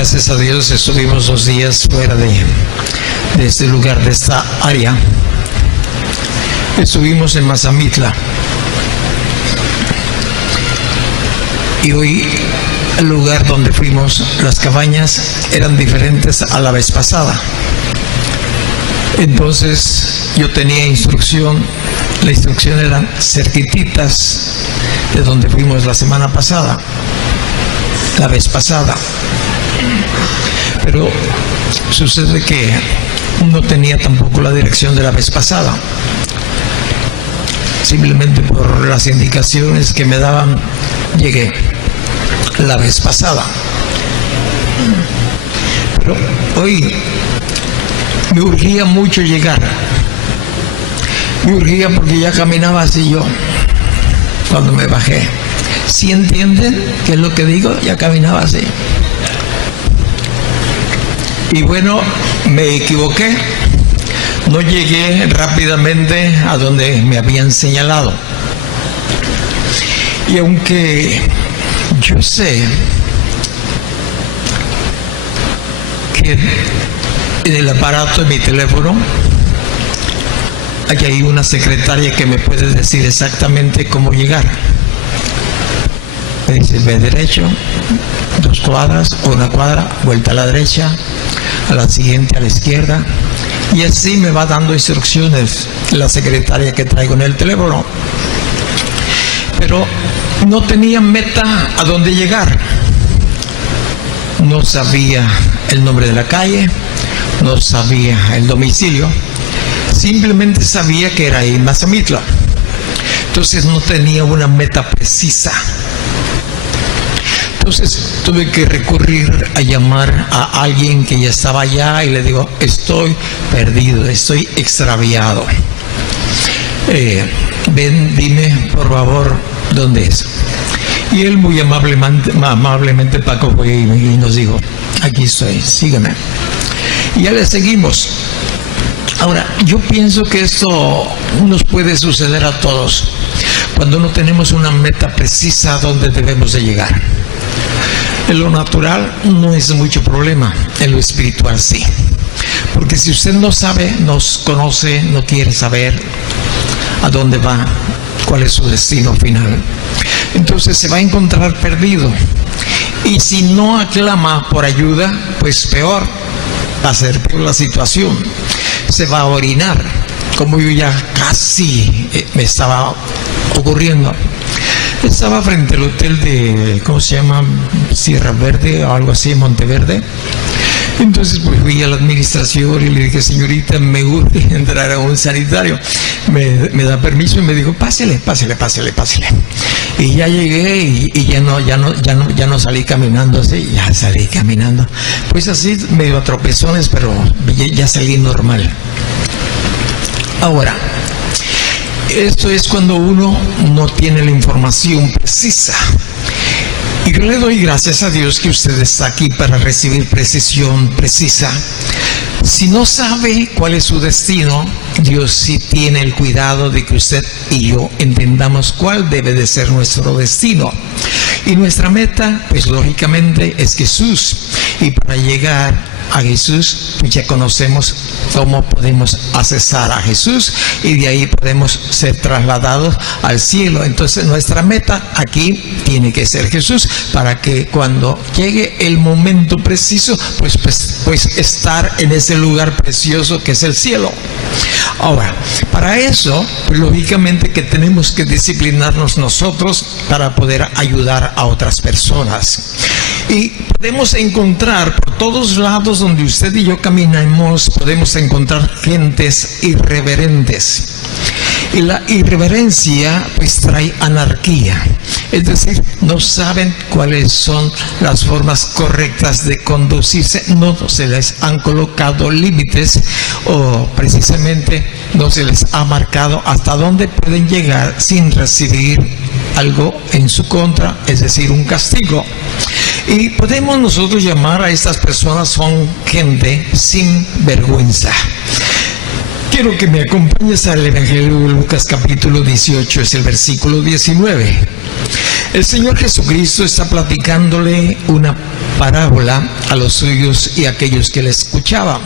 Gracias a Dios estuvimos 2 días fuera de este lugar, de esta área. Estuvimos en Mazamitla. Y hoy el lugar donde fuimos, las cabañas, eran diferentes a la vez pasada. Entonces yo tenía instrucción, la instrucción eran cerquititas de donde fuimos la semana pasada, la vez pasada. Pero sucede que no tenía tampoco la dirección de la vez pasada. Simplemente por las indicaciones que me daban, llegué la vez pasada. Pero hoy me urgía mucho llegar. Me urgía porque ya caminaba así yo cuando me bajé. ¿Sí entienden qué es lo que digo? Ya caminaba así. Y bueno, me equivoqué. No llegué rápidamente a donde me habían señalado. Y aunque yo sé que en el aparato de mi teléfono aquí hay una secretaria que me puede decir exactamente cómo llegar. Me dice, ve derecho, 2 cuadras o 1 cuadra, vuelta a la derecha, a la siguiente a la izquierda, y así me va dando instrucciones la secretaria que traigo en el teléfono. Pero no tenía meta a dónde llegar. No sabía el nombre de la calle, no sabía el domicilio, simplemente sabía que era ahí en Mazamitla. Entonces no tenía una meta precisa. Entonces tuve que recurrir a llamar a alguien que ya estaba allá y le digo, estoy perdido, estoy extraviado. Ven, dime por favor dónde es. Y él muy amablemente Paco fue y nos dijo, aquí estoy, sígueme. Y ya le seguimos. Ahora, yo pienso que esto nos puede suceder a todos cuando no tenemos una meta precisa a donde debemos de llegar. En lo natural no es mucho problema, en lo espiritual sí. Porque si usted no sabe, nos conoce, no quiere saber a dónde va, cuál es su destino final, entonces se va a encontrar perdido. Y si no aclama por ayuda, pues peor, va a ser peor la situación. Se va a orinar, como yo ya casi me estaba ocurriendo. Estaba frente al hotel de, ¿cómo se llama? Sierra Verde o algo así, Monteverde. Entonces pues fui a la administración y le dije, señorita, me urge entrar a un sanitario. Me da permiso y me dijo, pásele. Y ya llegué y ya no salí caminando así, ya salí caminando. Pues así, medio a tropezones, pero ya salí normal. Ahora, esto es cuando uno no tiene la información precisa. Y yo le doy gracias a Dios que usted está aquí para recibir precisión precisa. Si no sabe cuál es su destino, Dios sí tiene el cuidado de que usted y yo entendamos cuál debe de ser nuestro destino. Y nuestra meta, pues lógicamente, es Jesús. Y para llegar a Jesús, pues ya conocemos cómo podemos accesar a Jesús y de ahí podemos ser trasladados al cielo. Entonces nuestra meta aquí tiene que ser Jesús, para que cuando llegue el momento preciso, pues estar en ese lugar precioso que es el cielo. Ahora, para eso, pues lógicamente que tenemos que disciplinarnos nosotros para poder ayudar a otras personas. Y podemos encontrar por todos lados donde usted y yo caminamos, podemos encontrar gentes irreverentes. Y la irreverencia pues trae anarquía. Es decir, no saben cuáles son las formas correctas de conducirse, no se les han colocado límites o precisamente no se les ha marcado hasta dónde pueden llegar sin recibir algo en su contra, es decir, un castigo. Y podemos nosotros llamar a estas personas, son gente sin vergüenza. ¿Qué Quiero que me acompañes al Evangelio de Lucas capítulo 18, es el versículo 19. El Señor Jesucristo está platicándole una parábola a los suyos y a aquellos que le escuchaban.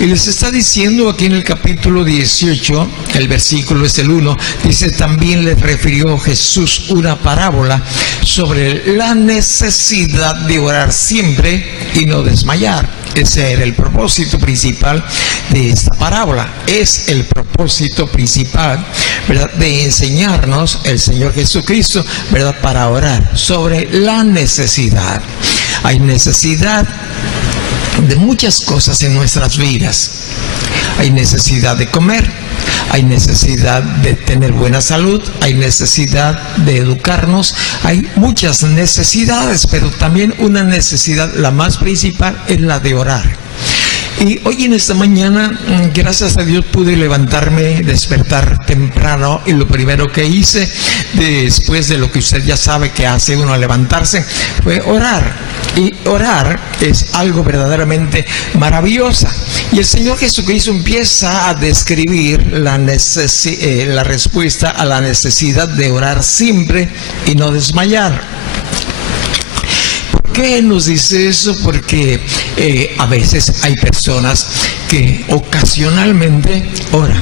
Y les está diciendo aquí en el capítulo 18, el versículo es el 1, dice: también les refirió Jesús una parábola sobre la necesidad de orar siempre y no desmayar. Ese era el propósito principal de esta parábola. Es el propósito principal, ¿verdad?, de enseñarnos el Señor Jesucristo, ¿verdad?, para orar sobre la necesidad. Hay necesidad de muchas cosas en nuestras vidas. Hay necesidad de comer, hay necesidad de tener buena salud, hay necesidad de educarnos, hay muchas necesidades, pero también una necesidad, la más principal, es la de orar. Y hoy en esta mañana, gracias a Dios, pude levantarme, despertar temprano, y lo primero que hice, después de lo que usted ya sabe que hace uno al levantarse, fue orar. Y orar es algo verdaderamente maravilloso. Y el Señor Jesucristo empieza a describir la respuesta a la necesidad de orar siempre y no desmayar. ¿Por qué nos dice eso? Porque a veces hay personas que ocasionalmente oran.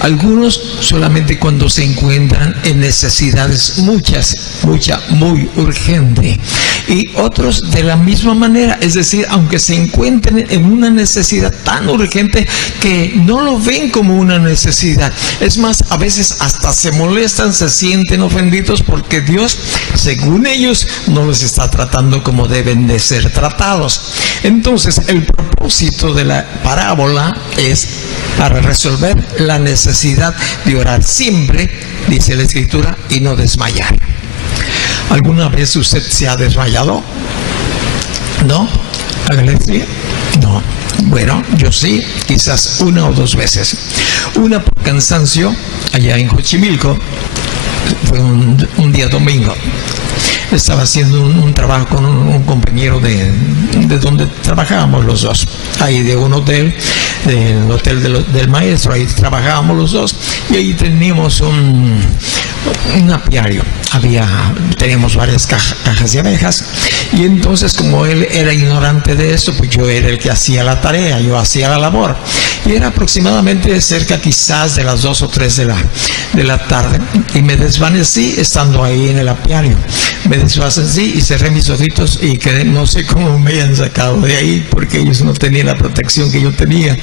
Algunos solamente cuando se encuentran en necesidades muy urgente. Y otros de la misma manera, es decir, aunque se encuentren en una necesidad tan urgente que no lo ven como una necesidad. Es más, a veces hasta se molestan, se sienten ofendidos porque Dios, según ellos, no les está tratando como deben de ser tratados. Entonces, el propósito de la parábola es para resolver la necesidad de orar siempre, dice la Escritura, y no desmayar. ¿Alguna vez usted se ha desmayado? ¿No? Hágale sí. No. Bueno, yo sí, quizás una o dos veces. Una por cansancio, allá en Xochimilco, fue un día domingo. Estaba haciendo un trabajo con un compañero de donde trabajábamos los dos, ahí de un hotel, del hotel del maestro, ahí trabajábamos los dos, y ahí teníamos un apiario. Teníamos varias cajas de abejas, y entonces, como él era ignorante de eso, pues yo era el que hacía la tarea, yo hacía la labor, y era aproximadamente cerca quizás de las 2 o 3 de la tarde, y me desvanecí estando ahí en el apiario. Me desvanecí y cerré mis ojitos, y quedé, no sé cómo me habían sacado de ahí, porque ellos no tenían la protección que yo tenía.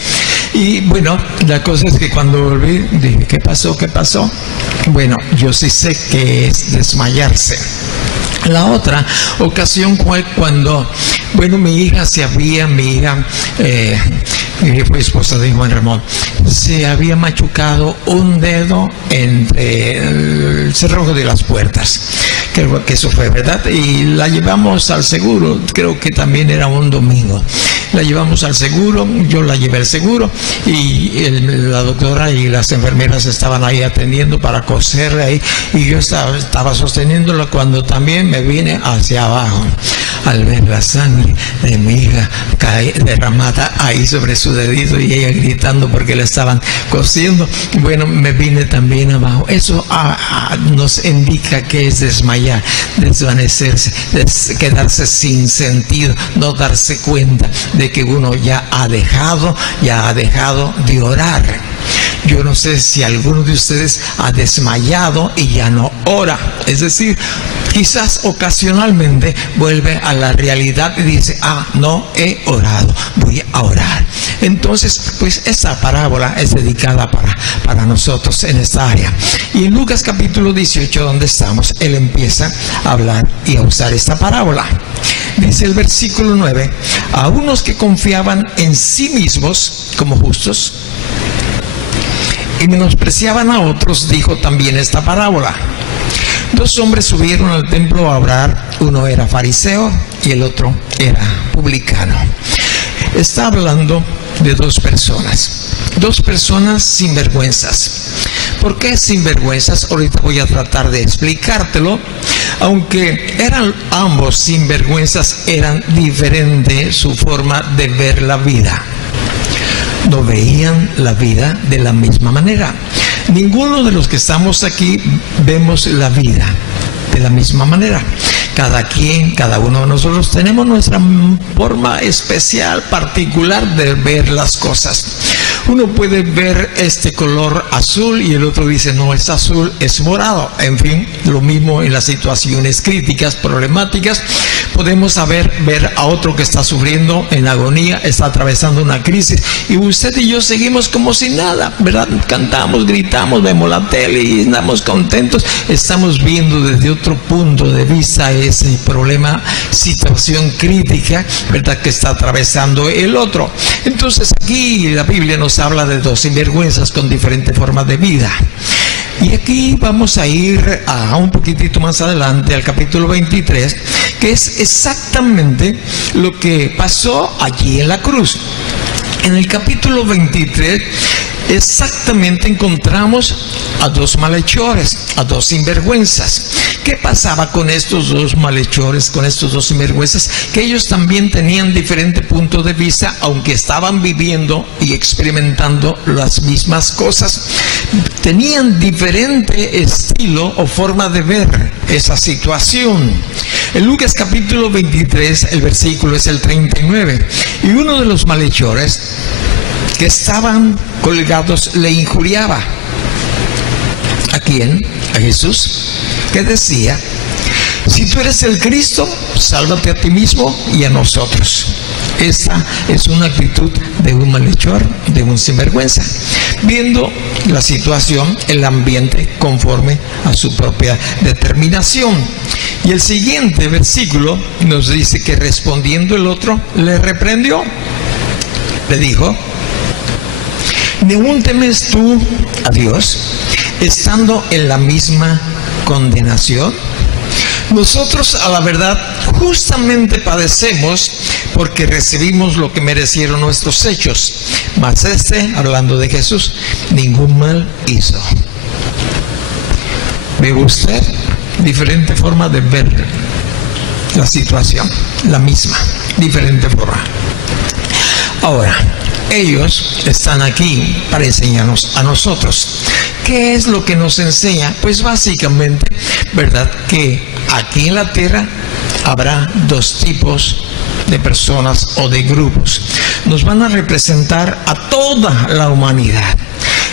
Y bueno, la cosa es que cuando volví, dije: ¿qué pasó? ¿Qué pasó? Bueno, yo sí sé que es desmayarse. La otra ocasión fue cuando, bueno, mi hija fue esposa de Juan Ramón, se había machucado un dedo entre el cerrojo de las puertas. Creo que eso fue, ¿verdad? Y la llevamos al seguro, creo que también era un domingo. La llevamos al seguro, yo la llevé al seguro, y la doctora y las enfermeras estaban ahí atendiendo para coserle ahí, y yo estaba sosteniéndola cuando también me vine hacia abajo al ver la sangre de mi hija derramada ahí sobre su dedito, y ella gritando porque la estaban cosiendo. Bueno, me vine también abajo. Eso nos indica que es desmayar, desvanecerse, quedarse sin sentido, no darse cuenta de que uno ya ha dejado de orar. Yo no sé si alguno de ustedes ha desmayado y ya no ora. Es decir, quizás ocasionalmente vuelve a la realidad y dice: no he orado, voy a orar. Entonces, pues esta parábola es dedicada para nosotros en esta área. Y en Lucas capítulo 18, donde estamos, él empieza a hablar y a usar esta parábola. Dice el versículo 9: a unos que confiaban en sí mismos como justos y menospreciaban a otros, dijo también esta parábola. 2 hombres subieron al templo a orar, uno era fariseo y el otro era publicano. Está hablando de 2 personas sinvergüenzas. ¿Por qué sinvergüenzas? Ahorita voy a tratar de explicártelo. Aunque eran ambos sinvergüenzas, eran diferente su forma de ver la vida. no veían la vida de la misma manera. Ninguno de los que estamos aquí vemos la vida de la misma manera. Cada uno de nosotros tenemos nuestra forma especial, particular de ver las cosas. Uno puede ver este color azul y el otro dice no es azul, es morado. En fin, lo mismo en las situaciones críticas, problemáticas. Podemos ver a otro que está sufriendo en agonía, está atravesando una crisis, y usted y yo seguimos como si nada, ¿verdad? Cantamos, gritamos, vemos la tele y estamos contentos. Estamos viendo desde otro punto de vista ese problema, situación crítica, ¿verdad?, que está atravesando el otro. Entonces aquí la Biblia nos habla de dos sinvergüenzas con diferentes formas de vida. Y aquí vamos a ir a un poquitito más adelante, al capítulo 23, que es exactamente lo que pasó allí en la cruz. En el capítulo 23 exactamente encontramos a dos malhechores, a dos sinvergüenzas. ¿Qué pasaba con estos dos malhechores, con estos dos sinvergüenzas? Que ellos también tenían diferente punto de vista, aunque estaban viviendo y experimentando las mismas cosas. Tenían diferente estilo o forma de ver esa situación. En Lucas capítulo 23, el versículo es el 39. Y uno de los malhechores que estaban colgados le injuriaba. ¿A quién? A Jesús, que decía: si tú eres el Cristo, sálvate a ti mismo y a nosotros. Esa es una actitud de un malhechor, de un sinvergüenza, viendo la situación, el ambiente, conforme a su propia determinación. Y el siguiente versículo nos dice que respondiendo el otro le reprendió. Le dijo: ¿no temes tú a Dios, estando en la misma condenación? Nosotros, a la verdad, justamente padecemos porque recibimos lo que merecieron nuestros hechos. Mas hablando de Jesús, ningún mal hizo. ¿Ve usted? Diferente forma de ver la situación, la misma, diferente forma. Ahora, ellos están aquí para enseñarnos a nosotros. ¿Qué es lo que nos enseña? Pues básicamente, ¿verdad?, que aquí en la tierra habrá dos tipos de personas o de grupos. Nos van a representar a toda la humanidad.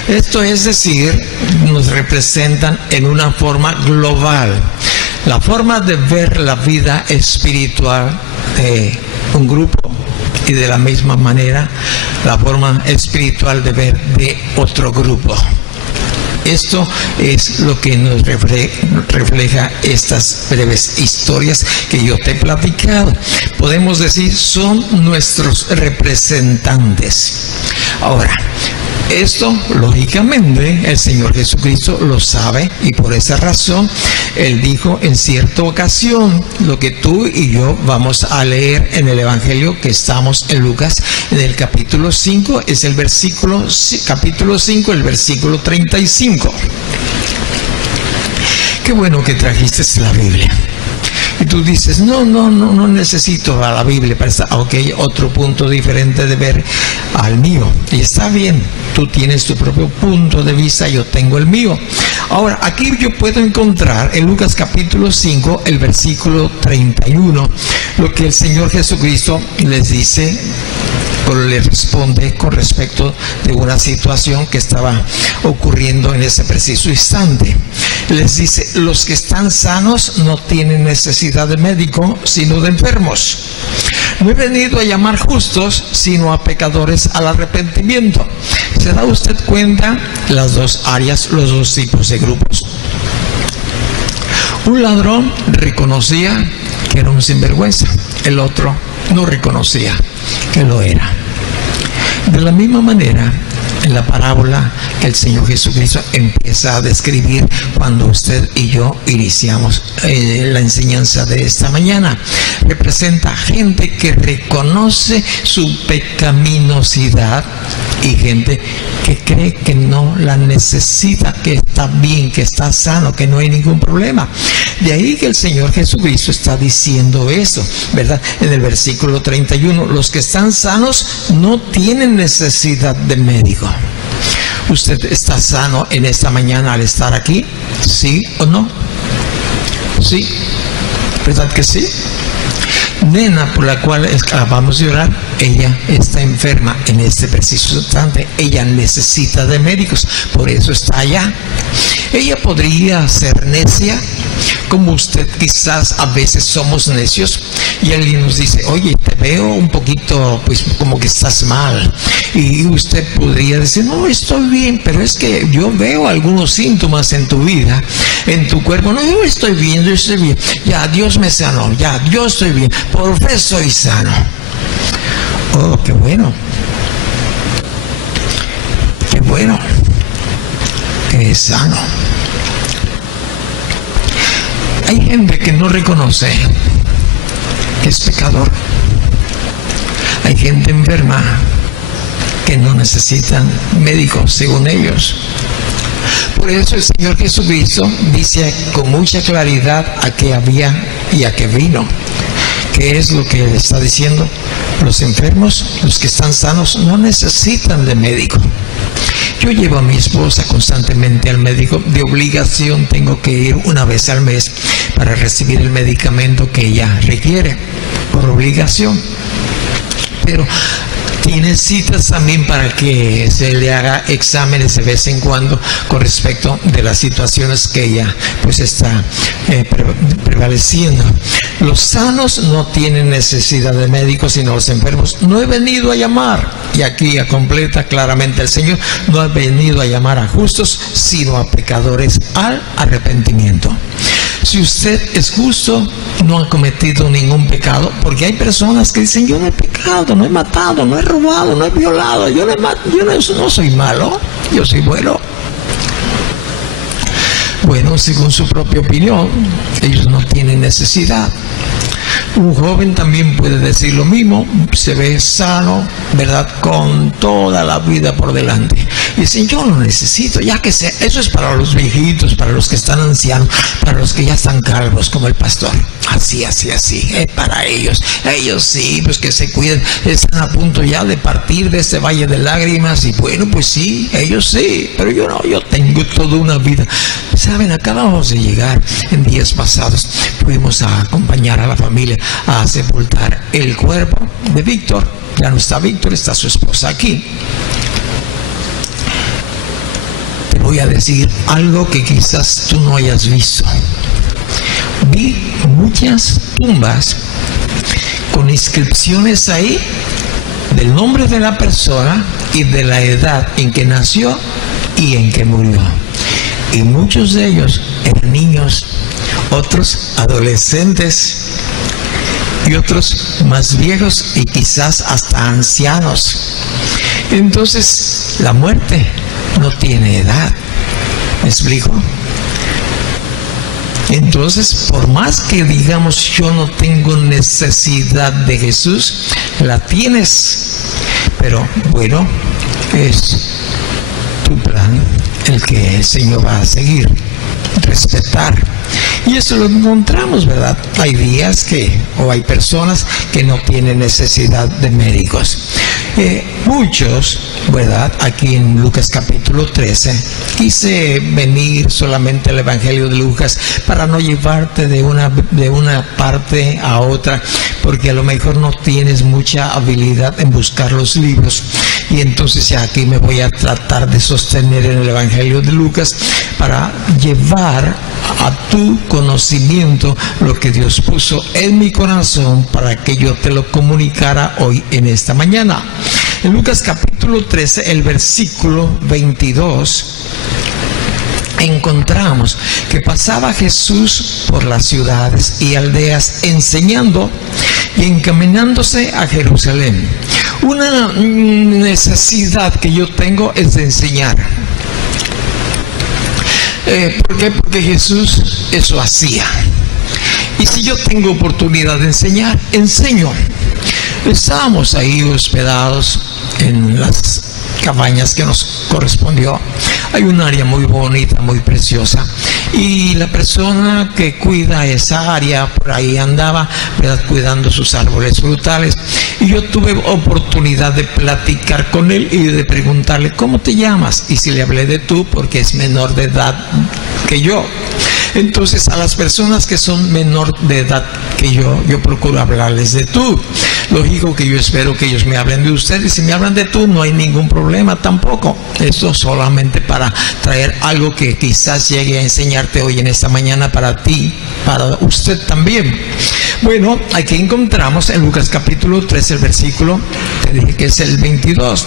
Esto es decir, nos representan en una forma global. La forma de ver la vida espiritual de un grupo, y de la misma manera la forma espiritual de ver de otro grupo. Esto es lo que nos refleja estas breves historias que yo te he platicado. Podemos decir, son nuestros representantes. Ahora, esto, lógicamente, el Señor Jesucristo lo sabe, y por esa razón Él dijo en cierta ocasión lo que tú y yo vamos a leer en el Evangelio que estamos en Lucas, en el capítulo 5, es el versículo, capítulo 5, el versículo 35. Qué bueno que trajiste la Biblia. Y tú dices, no necesito a la Biblia para estar, ok, otro punto diferente de ver al mío. Y está bien, tú tienes tu propio punto de vista, yo tengo el mío. Ahora, aquí yo puedo encontrar en Lucas capítulo 5, el versículo 31, lo que el Señor Jesucristo les dice, o le responde con respecto de una situación que estaba ocurriendo en ese preciso instante. Les dice: los que están sanos no tienen necesidad de médico, sino de enfermos. No he venido a llamar justos, sino a pecadores al arrepentimiento. ¿Se da usted cuenta? Las dos áreas, los dos tipos de grupos. Un ladrón reconocía que era un sinvergüenza, el otro no reconocía que lo era. De la misma manera, en la parábola que el Señor Jesucristo empieza a describir cuando usted y yo iniciamos la enseñanza de esta mañana. Representa gente que reconoce su pecaminosidad y gente que cree que no la necesita, que está bien, que está sano, que no hay ningún problema. De ahí que el Señor Jesucristo está diciendo eso, ¿verdad? En el versículo 31, los que están sanos no tienen necesidad de médico. ¿Usted está sano en esta mañana al estar aquí? ¿Sí o no? Sí, ¿verdad que sí? Nena por la cual acabamos de orar, ella está enferma en este preciso instante. Ella necesita de médicos, por eso está allá. Ella podría ser necia, como usted quizás a veces somos necios, y alguien nos dice, oye, te veo un poquito, pues como que estás mal, y usted podría decir, no, estoy bien, pero es que yo veo algunos síntomas en tu vida, en tu cuerpo. No, yo estoy bien, ya, Dios me sanó, ya, yo estoy bien, por fe soy sano. Oh, qué bueno, que es sano. Hay gente que no reconoce que es pecador. Hay gente enferma que no necesitan médicos, según ellos. Por eso el Señor Jesucristo dice con mucha claridad a qué había y a qué vino. ¿Qué es lo que le está diciendo? Los enfermos, los que están sanos, no necesitan de médico. Yo llevo a mi esposa constantemente al médico. De obligación tengo que ir una vez al mes para recibir el medicamento que ella requiere, por obligación. Pero tiene citas también para que se le haga exámenes de vez en cuando con respecto de las situaciones que ella pues está prevaleciendo. Los sanos no tienen necesidad de médicos, sino los enfermos. No he venido a llamar, y aquí completa claramente el Señor, no ha venido a llamar a justos, sino a pecadores al arrepentimiento. Si usted es justo, no ha cometido ningún pecado, porque hay personas que dicen, yo no he pecado, no he matado, no he robado, no he violado, yo no soy malo, yo soy bueno. Bueno, según su propia opinión, ellos no tienen necesidad. Un joven también puede decir lo mismo, se ve sano, ¿verdad? Con toda la vida por delante. Y dicen, yo no necesito, ya que sea, eso es para los viejitos, para los que están ancianos, para los que ya están calvos, como el pastor. Así, para ellos. Ellos sí, pues que se cuiden, están a punto ya de partir de este valle de lágrimas, y bueno, pues sí, ellos sí, pero yo no, yo tengo toda una vida. Saben, acabamos de llegar en días pasados, fuimos a acompañar a la familia a sepultar el cuerpo de Víctor. Ya no está Víctor, está su esposa aquí. Te voy a decir algo que quizás tú no hayas visto. Vi muchas tumbas con inscripciones ahí del nombre de la persona y de la edad en que nació y en que murió. Y muchos de ellos eran niños, otros adolescentes y otros más viejos y quizás hasta ancianos. Entonces, la muerte no tiene edad. ¿Me explico? Entonces, por más que digamos yo no tengo necesidad de Jesús, la tienes. Pero bueno, es tu plan el que el Señor va a seguir, respetar. Y eso lo encontramos, ¿verdad? Hay días o hay personas que no tienen necesidad de médicos. Muchos, ¿verdad? Aquí en Lucas capítulo 13, quise venir solamente al Evangelio de Lucas para no llevarte de una parte a otra, porque a lo mejor no tienes mucha habilidad en buscar los libros. Y entonces ya aquí me voy a tratar de sostener en el Evangelio de Lucas para llevar a tu conocimiento lo que Dios puso en mi corazón para que yo te lo comunicara hoy en esta mañana. En Lucas capítulo 13, el versículo 22, encontramos que pasaba Jesús por las ciudades y aldeas enseñando y encaminándose a Jerusalén. Una necesidad que yo tengo es de enseñar. ¿Por qué? Porque Jesús eso hacía. Y si yo tengo oportunidad de enseñar, enseño. Estábamos ahí hospedados en las cabañas que nos correspondió. Hay un área muy bonita, muy preciosa, y la persona que cuida esa área por ahí andaba, ¿verdad?, cuidando sus árboles frutales, y yo tuve oportunidad de platicar con él y de preguntarle: ¿cómo te llamas? Y si le hablé de tú, porque es menor de edad que yo. Entonces, a las personas que son menor de edad que yo procuro hablarles de tú. Lógico que yo espero que ellos me hablen de usted, y si me hablan de tú, no hay ningún problema tampoco. Esto solamente para traer algo que quizás llegue a enseñarte hoy en esta mañana para ti, para usted también. Bueno, aquí encontramos en Lucas capítulo 3 el versículo, te dije que es el 22.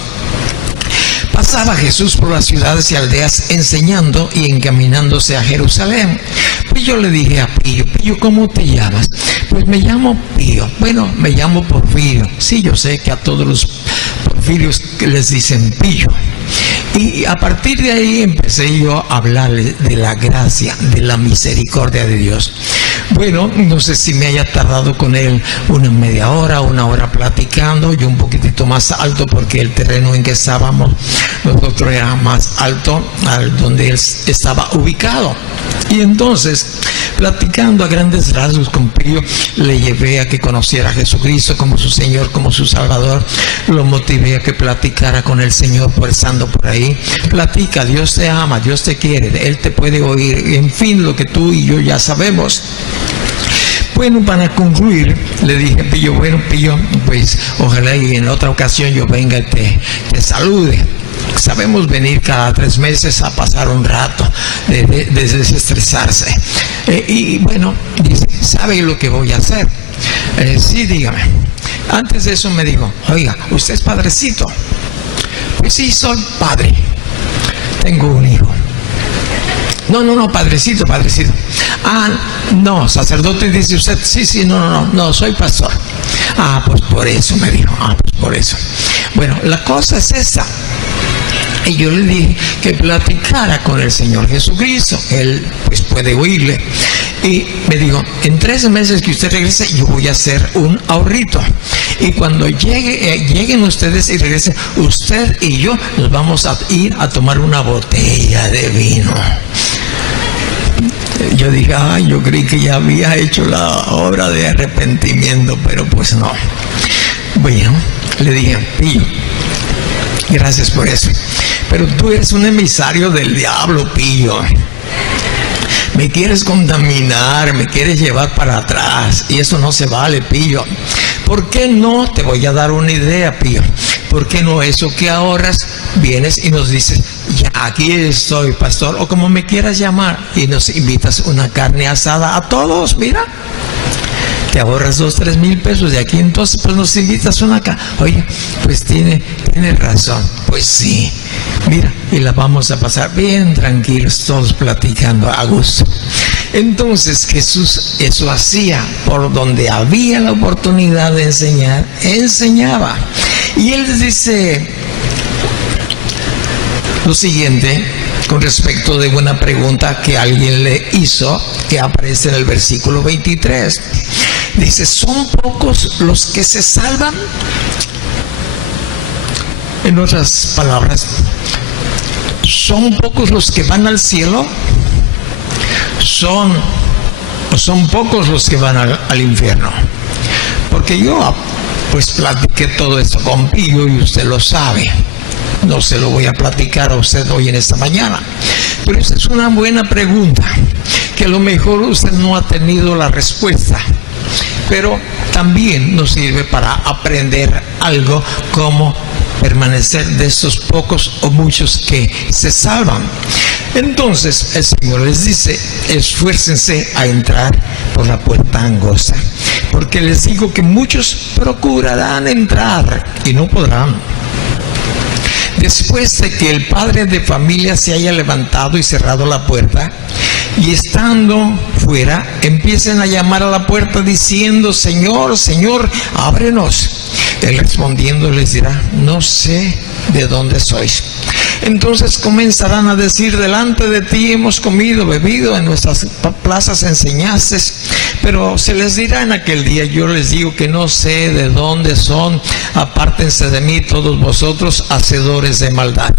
Pasaba Jesús por las ciudades y aldeas enseñando y encaminándose a Jerusalén. Pues yo le dije a Pío: Pío, ¿cómo te llamas? Pues me llamo Pío. Bueno, me llamo Porfirio. Sí, yo sé que a todos los porfirios les dicen Pío. Y a partir de ahí empecé yo a hablarle de la gracia, de la misericordia de Dios. Bueno, no sé si me haya tardado con él una media hora, una hora platicando, yo un poquitito más alto porque el terreno en que estábamos nosotros era más alto al donde él estaba ubicado. Y entonces, platicando a grandes rasgos con Pío, le llevé a que conociera a Jesucristo como su Señor, como su Salvador. Lo motivé a que platicara con el Señor estando por ahí. Platica, Dios te ama, Dios te quiere, Él te puede oír, en fin, lo que tú y yo ya sabemos. Bueno, para concluir, le dije: Pío, bueno, Pío, pues ojalá y en otra ocasión yo venga y te salude. Sabemos venir cada 3 meses a pasar un rato de desestresarse. Y bueno, dice: ¿sabe lo que voy a hacer? Sí, dígame. Antes de eso me dijo: oiga, ¿usted es padrecito? Pues sí, soy padre. Tengo un hijo. No, padrecito. Ah, no, sacerdote, dice usted. Sí, no, soy pastor. Ah, pues por eso me dijo. Pues por eso. Bueno, la cosa es esta. Y yo le dije que platicara con el Señor Jesucristo. Él pues puede oírle. Y me dijo: en 3 meses que usted regrese, yo voy a hacer un ahorrito. Y cuando lleguen ustedes y regresen, usted y yo nos vamos a ir a tomar una botella de vino. Yo dije: yo creí que ya había hecho la obra de arrepentimiento, pero pues no. Bueno, le dije: Pío, gracias por eso, pero tú eres un emisario del diablo, Pío. Me quieres contaminar, me quieres llevar para atrás, y eso no se vale, Pío. ¿Por qué no? Te voy a dar una idea, Pío. ¿Por qué no eso que ahorras, vienes y nos dices: ya aquí estoy, pastor, o como me quieras llamar, y nos invitas una carne asada a todos? Mira, te ahorras 2-3 mil pesos de aquí, entonces pues nos invitas una carne. Oye, pues tiene razón. Pues sí, mira, y la vamos a pasar bien tranquilos, todos platicando a gusto. Entonces Jesús eso hacía. Por donde había la oportunidad de enseñar, enseñaba. Y él les dice lo siguiente con respecto de una pregunta que alguien le hizo, que aparece en el versículo 23. Dice: ¿son pocos los que se salvan? En otras palabras, ¿son pocos los que van al cielo? ¿Son pocos los que van al infierno? Porque yo pues platiqué todo esto con Pío y usted lo sabe. No se lo voy a platicar a usted hoy en esta mañana, pero esa es una buena pregunta que a lo mejor usted no ha tenido la respuesta, pero también nos sirve para aprender algo, como permanecer de estos pocos o muchos que se salvan. Entonces el Señor les dice: esfuércense a entrar por la puerta angosta, porque les digo que muchos procurarán entrar y no podrán. Después de que el padre de familia se haya levantado y cerrado la puerta, y estando fuera, empiecen a llamar a la puerta diciendo: Señor, Señor, ábrenos. Él respondiendo les dirá: no sé de dónde sois. Entonces comenzarán a decir: delante de ti hemos comido, bebido, en nuestras plazas enseñaste. Pero se les dirá en aquel día: yo les digo que no sé de dónde son, apártense de mí todos vosotros, hacedores de maldad.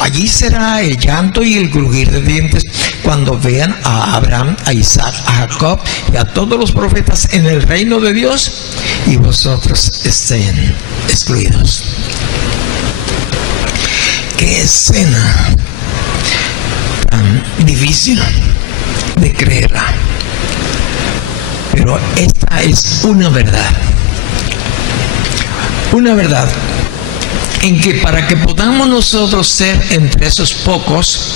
Allí será el llanto y el crujir de dientes cuando vean a Abraham, a Isaac, a Jacob y a todos los profetas en el reino de Dios, y vosotros estén excluidos. Qué escena tan difícil de creerla. Pero esta es una verdad. Una verdad en que para que podamos nosotros ser entre esos pocos,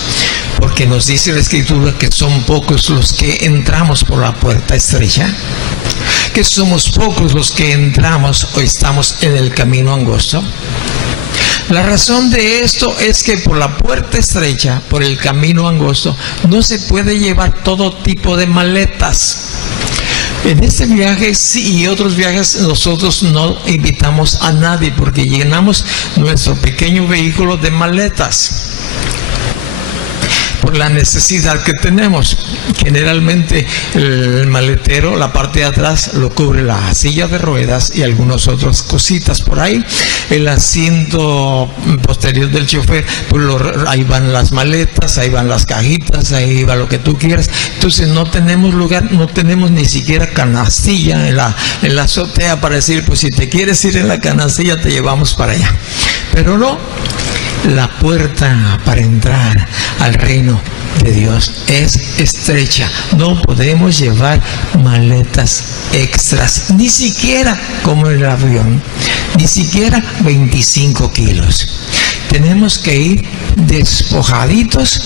porque nos dice la Escritura que son pocos los que entramos por la puerta estrecha, que somos pocos los que entramos o estamos en el camino angosto. La razón de esto es que por la puerta estrecha, por el camino angosto, no se puede llevar todo tipo de maletas. En este viaje sí, y otros viajes nosotros no invitamos a nadie porque llenamos nuestro pequeño vehículo de maletas por la necesidad que tenemos. Generalmente el maletero, la parte de atrás, lo cubre la silla de ruedas y algunas otras cositas por ahí. El asiento posterior del chofer, pues ahí van las maletas, ahí van las cajitas, ahí va lo que tú quieras. Entonces no tenemos lugar, no tenemos ni siquiera canastilla en la azotea para decir: pues si te quieres ir en la canastilla te llevamos para allá. Pero no. La puerta para entrar al reino de Dios es estrecha. No podemos llevar maletas extras, ni siquiera como el avión, ni siquiera 25 kilos. Tenemos que ir despojaditos,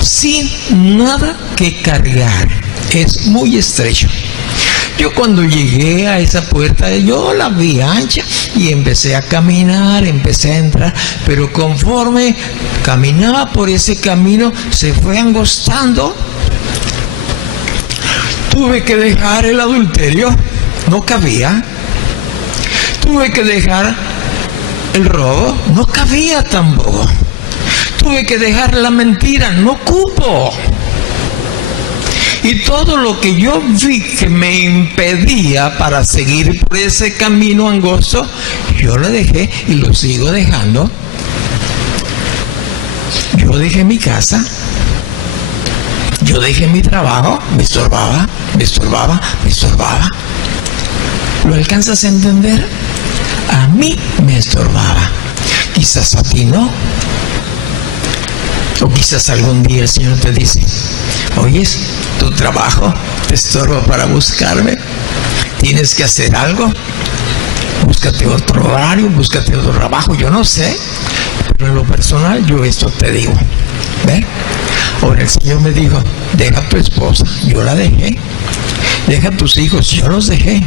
sin nada que cargar. Es muy estrecho. Yo cuando llegué a esa puerta, yo la vi ancha y empecé a caminar, empecé a entrar, pero conforme caminaba por ese camino se fue angostando. Tuve que dejar el adulterio, no cabía. Tuve que dejar el robo, no cabía tampoco. Tuve que dejar la mentira, no cupo. Y todo lo que yo vi que me impedía para seguir por ese camino angosto, yo lo dejé y lo sigo dejando. Yo dejé mi casa, yo dejé mi trabajo, me estorbaba. ¿Lo alcanzas a entender? A mí me estorbaba. Quizás a ti no. O quizás algún día el Señor te dice: oyes, tu trabajo te estorba para buscarme, tienes que hacer algo, búscate otro horario, búscate otro trabajo, yo no sé, pero en lo personal yo esto te digo. ¿Ve? Ahora el Señor me dijo: deja a tu esposa, yo la dejé. Deja a tus hijos, yo los dejé.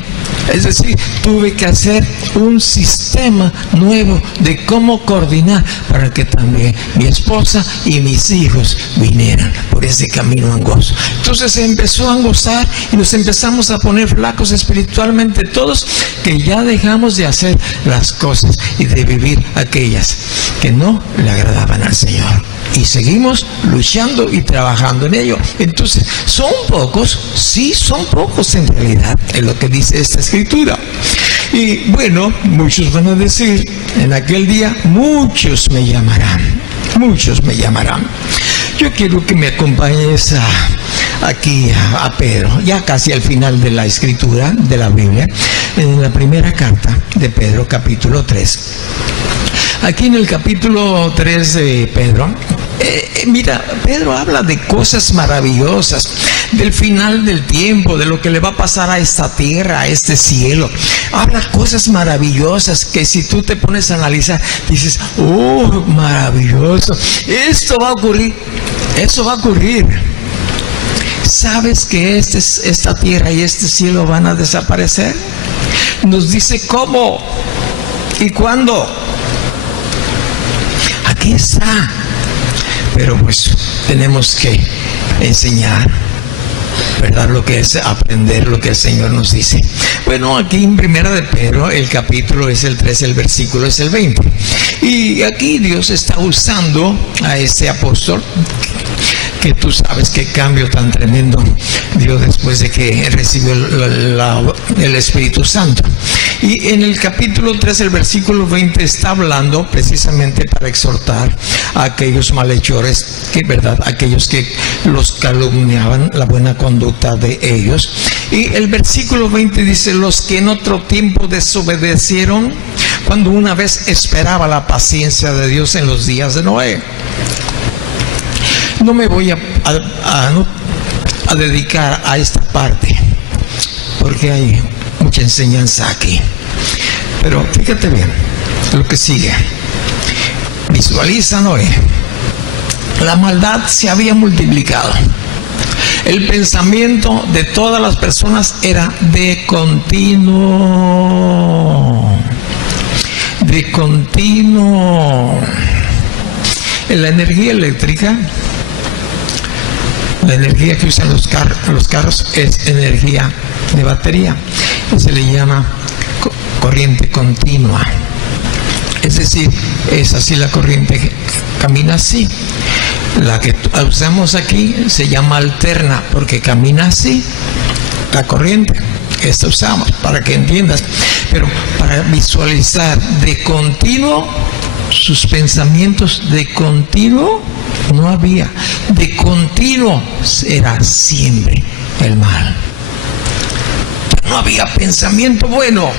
Es decir, tuve que hacer un sistema nuevo de cómo coordinar para que también mi esposa y mis hijos vinieran por ese camino angosto. Entonces se empezó a angostar y nos empezamos a poner flacos espiritualmente todos, que ya dejamos de hacer las cosas y de vivir aquellas que no le agradaban al Señor. Y seguimos luchando y trabajando en ello. Entonces, ¿son pocos? Sí, son pocos en realidad, es lo que dice esta escritura. Y bueno, muchos van a decir en aquel día: muchos me llamarán, muchos me llamarán. Yo quiero que me acompañes aquí a Pedro, ya casi al final de la escritura de la Biblia, en la primera carta de Pedro, capítulo 3. Aquí en el capítulo 3 de Pedro, mira, Pedro habla de cosas maravillosas, del final del tiempo, de lo que le va a pasar a esta tierra, a este cielo. Habla cosas maravillosas que si tú te pones a analizar, dices: oh, maravilloso, esto va a ocurrir, eso va a ocurrir. ¿Sabes que esta tierra y este cielo van a desaparecer? Nos dice cómo y cuándo. Aquí está. Pero pues tenemos que enseñar, ¿verdad? Lo que es aprender lo que el Señor nos dice. Bueno, aquí en Primera de Pedro, el capítulo es el 13, el versículo es el 20. Y aquí Dios está usando a ese apóstol, que tú sabes qué cambio tan tremendo dio después de que recibió el Espíritu Santo. Y en el capítulo 3, el versículo 20 está hablando precisamente para exhortar a aquellos malhechores, que verdad, aquellos que los calumniaban la buena conducta de ellos. Y el versículo 20 dice: los que en otro tiempo desobedecieron, cuando una vez esperaba la paciencia de Dios en los días de Noé. No me voy a dedicar a esta parte, porque hay mucha enseñanza aquí. Pero fíjate bien lo que sigue. Visualiza Noé. La maldad se había multiplicado. El pensamiento de todas las personas era de continuo. De continuo. En la energía eléctrica, la energía que usan los carros es energía de batería. Se le llama corriente continua. Es decir, es así, la corriente camina así. La que usamos aquí se llama alterna, porque camina así la corriente. Esta usamos para que entiendas. Pero para visualizar de continuo, sus pensamientos de continuo no había. De continuo era siempre el mal. Ya no había pensamiento bueno.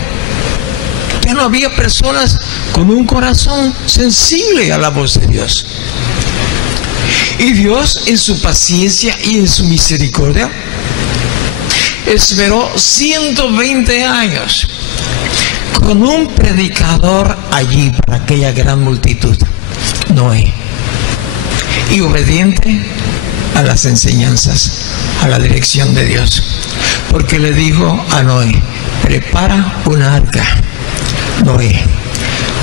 Ya no había personas con un corazón sensible a la voz de Dios. Y Dios, en su paciencia y en su misericordia, esperó 120 años con un predicador allí para aquella gran multitud, Noé, y obediente a las enseñanzas, a la dirección de Dios, porque le dijo a Noé: prepara una arca, Noé,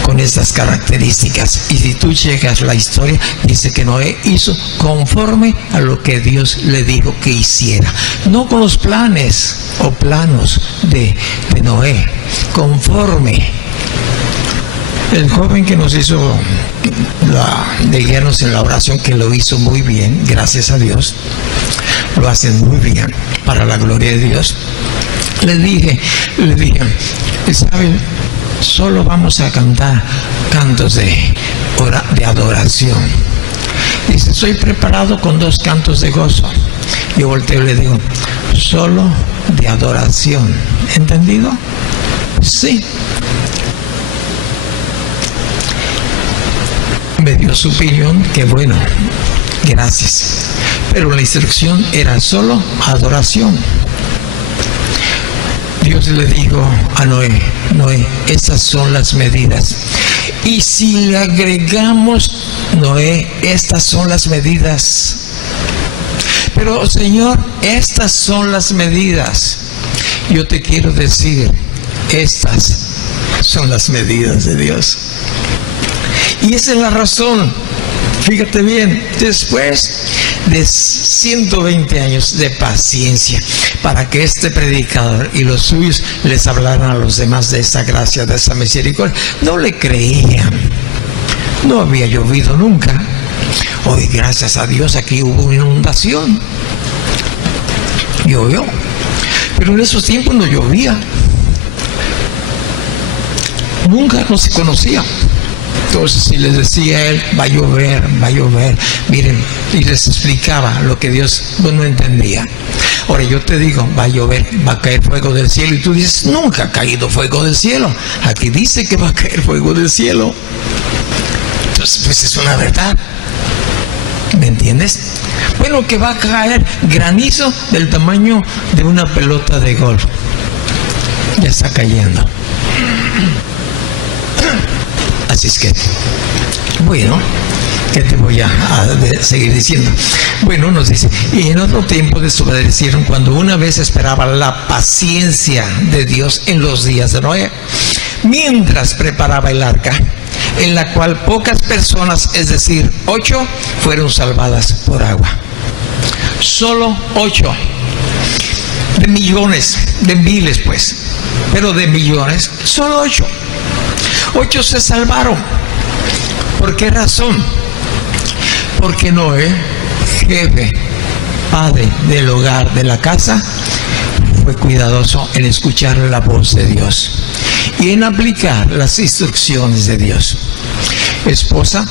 con estas características. Y si tú llegas la historia, dice que Noé hizo conforme a lo que Dios le dijo que hiciera, no con los planes o planos de Noé, conforme. El joven que nos hizo de guiarnos en la oración, que lo hizo muy bien, gracias a Dios, lo hacen muy bien para la gloria de Dios. Le dije, ¿saben? Solo vamos a cantar cantos de adoración. Dice: soy preparado con 2 cantos de gozo. Yo volteo y le digo: solo de adoración. ¿Entendido? Sí. Me dio su opinión, que bueno, gracias. Pero la instrucción era solo adoración. Dios le dijo a Noé: Noé, estas son las medidas. Y si le agregamos, Noé, estas son las medidas. Pero Señor, estas son las medidas. Yo te quiero decir, estas son las medidas de Dios. Y esa es la razón. Fíjate bien, después de 120 años de paciencia, para que este predicador y los suyos les hablaran a los demás de esa gracia, de esa misericordia, no le creían. No había llovido nunca. Hoy, gracias a Dios, aquí hubo una inundación. Llovió. Pero en esos tiempos no llovía. Nunca, no se conocía. Entonces, si les decía a él: va a llover, miren, y les explicaba lo que Dios no entendía. Ahora yo te digo: va a llover, va a caer fuego del cielo, y tú dices: nunca ha caído fuego del cielo. Aquí dice que va a caer fuego del cielo. Entonces, pues es una verdad. ¿Me entiendes? Bueno, que va a caer granizo del tamaño de una pelota de golf. Ya está cayendo. Así es que, bueno, ¿qué te voy a seguir diciendo? Bueno, nos dice: y en otro tiempo desobedecieron, cuando una vez esperaba la paciencia de Dios en los días de Noé, mientras preparaba el arca, en la cual pocas personas, es decir, 8, fueron salvadas por agua. Solo 8. de millones, de miles pues, pero de millones, solo 8. 8 se salvaron. ¿Por qué razón? Porque Noé, jefe, padre del hogar, de la casa, fue cuidadoso en escuchar la voz de Dios y en aplicar las instrucciones de Dios. Esposa,